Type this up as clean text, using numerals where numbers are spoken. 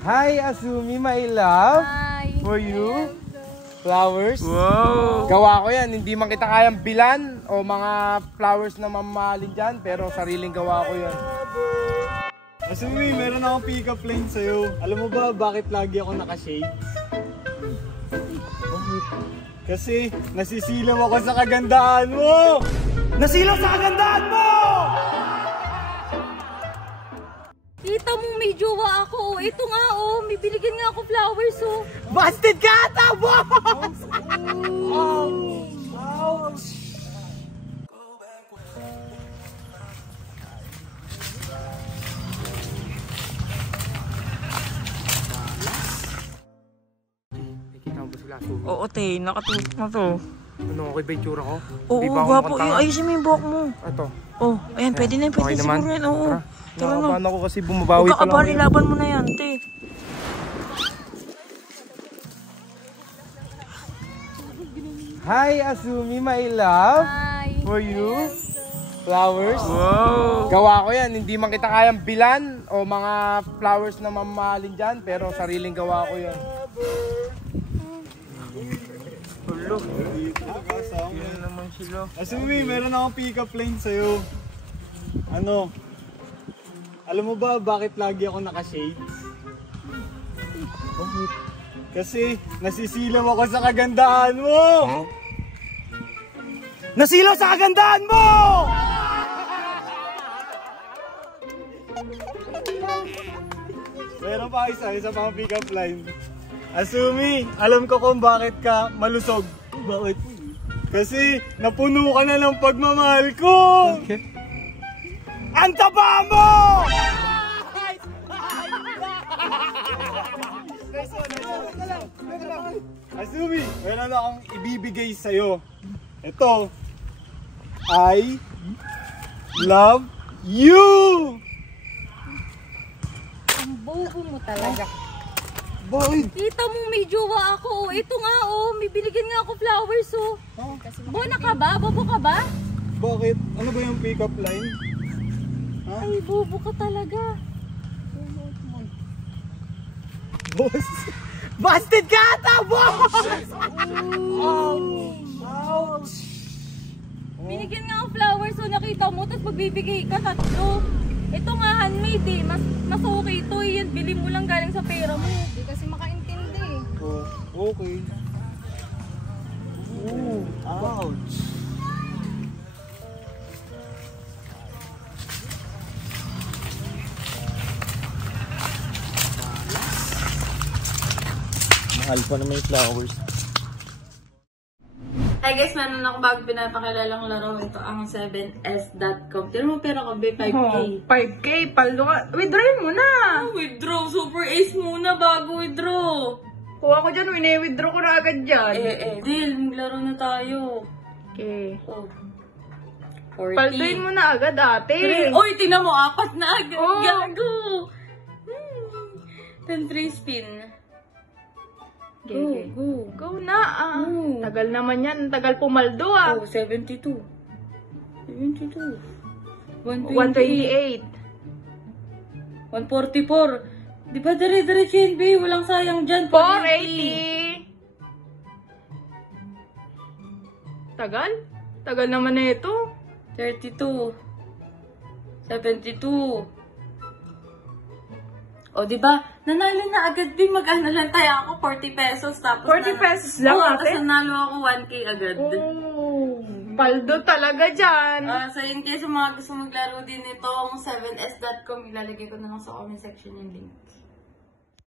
Hi, Asumi, my love. Hi. For you. Flowers. Wow! Gawa ko yan. Hindi man kita kayang bilan o mga flowers na mamahalin dyan. Pero sariling gawa ko yan. Asumi, meron akong pick-up line sa'yo. Alam mo ba bakit lagi ako naka-shade? Kasi nasisilaw ako sa kagandahan mo! Nasilaw sa kagandahan mo! Kita mo may jowa ako. Ito nga oh, may binigyan nga ako flowers oh. Busted ka ata, boss! Ouch! Nakikita mo ba sila? Oo, te. Nakatutok na to. Ano, okay ba yung tsura ko? Oo, gwapo. Ayusin mo yung buhok mo. Ito. Oh, ayan. Pwede na yun. Pwede Okay naman. siguro yan. Oo. Tara na. Nakabahan ako kasi bumabawi Huwag pa ka lang. abali. Laban mo na yan, te. Hi, Asumi, my love. Hi. For you. Flowers. Wow! Gawa ko yan. Hindi man kita kayang bilan o mga flowers na mamahalin dyan. Pero sariling gawa ko yan. Hulo. Yan naman sila. Asumi, meron akong pick-up line sa'yo. Ano? Alam mo ba bakit lagi ako naka-shades? Kasi nasisilaw ako sa kagandahan mo! Nasilaw sa kagandahan mo! Meron pa isa pang pick-up line. Asumi, alam ko kung bakit ka malusog. Bakit? Kasi napuno ka na ng pagmamahal ko! Okay. Ang taba mo! Asumi, meron akong ibibigay sa'yo. Ito, I love you! Ang bobo mo talaga. Bakit? Kita mo may jowa ako oh. Ito nga oh, may binigyan nga ako flowers oh. Bona ka ba? Bobo ka ba? Bakit? Ano ba yung pick-up line? Ay, bobo ka talaga. Boss! Busted ka ata, boss! Ouch! Binigyan nga ako flowers so nakita mo, tapos magbibigay ka tatlo. Ito nga handmade eh, mas okay ito eh. Yan, bili mo lang galing sa pera mo. Hindi kasi makaintindi eh. Oh, okay. Ooh, ouch! Mahal pa naman yung flowers. Hi guys, meron ako bago pinapakilalang laro. Ito ang 7s.com. Tira mo pera ko, 5K. Oh, 5K. Paldo ka. Withdrawin mo na. Withdraw, super ace muna bago withdraw. Kuha ko dyan. Withdraw ko na agad dyan. Deal, maglaro na tayo. Okay. Oh. 40. Palduin mo na agad, ate. Uy, tingnan mo, 4 na agad. Oh. Gago. 10 free spin. Okay. Go. Go na, ah. Go. Tagal naman yan. Tagal pumaldo, ah. Oh, 72. 72. 128. 144. Di ba dire-diretso yan, B? Walang sayang dyan. 480. Tagal? Tagal naman na ito. 32. 72. O, di ba? Nanalo na agad, B. Mag-ano lang tayo ako, 40 pesos. Tapos 40 pesos lang, Oo, ate? tapos nanalo ako 1K agad. Oh, paldo talaga dyan. So, in case yung mga gusto maglaro din nito, ang 7s.com, ilalagay ko na lang sa comment section yung link.